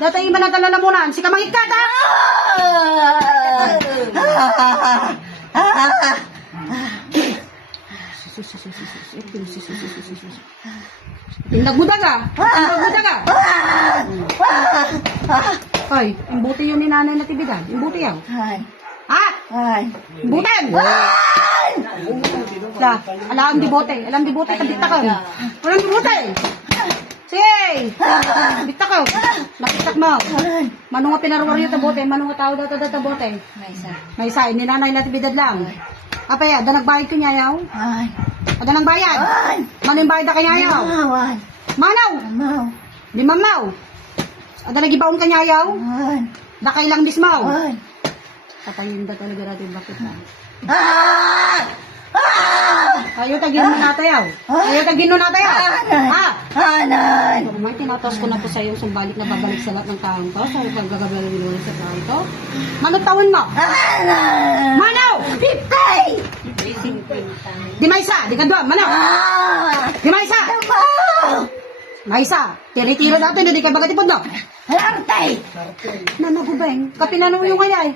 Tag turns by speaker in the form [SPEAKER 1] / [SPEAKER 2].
[SPEAKER 1] Datay ima na talalamunan. Si kamangit ka ta. Nagbuda ka. Nagbuda ka. Ay, imbuti yun ni nanay na tibidad. Imbuti yaw. Ha? Imbutin! Sa, alam di bote. Alam di bote, kabita ka. Alam di bote. Sige! Kabita ka. Nakitak mo. Manong nga pinarwaryo ta bote. Manong nga tao daw ta ta bote. May isa, ni nanay na tibidad lang. Apa ya, da nagbayad ko niya yaw? Ada nang bayad? Manong bayad na kanya yaw? Manaw! Di mamaw! Ada lagi baon kanya yaw? Da kailang dismaw? Patayin da talaga natin bakit na. Ayaw tagin mo natin yaw. Ayaw tagin mo natin yaw. Ha? Normal, tinatos ko na po sa iyo sumbalik na babalik sa lahat ng taong to. Sa huwag gagabal ng sa tao to. Manong tawon mo? Manaw! Di may isa, di ka doon, manaw! Di may isa! May isa, tiri-tiro natin, hindi ka bagatipod no?
[SPEAKER 2] Hartay!
[SPEAKER 1] Nanagubeng, kapinanong yung kaya eh.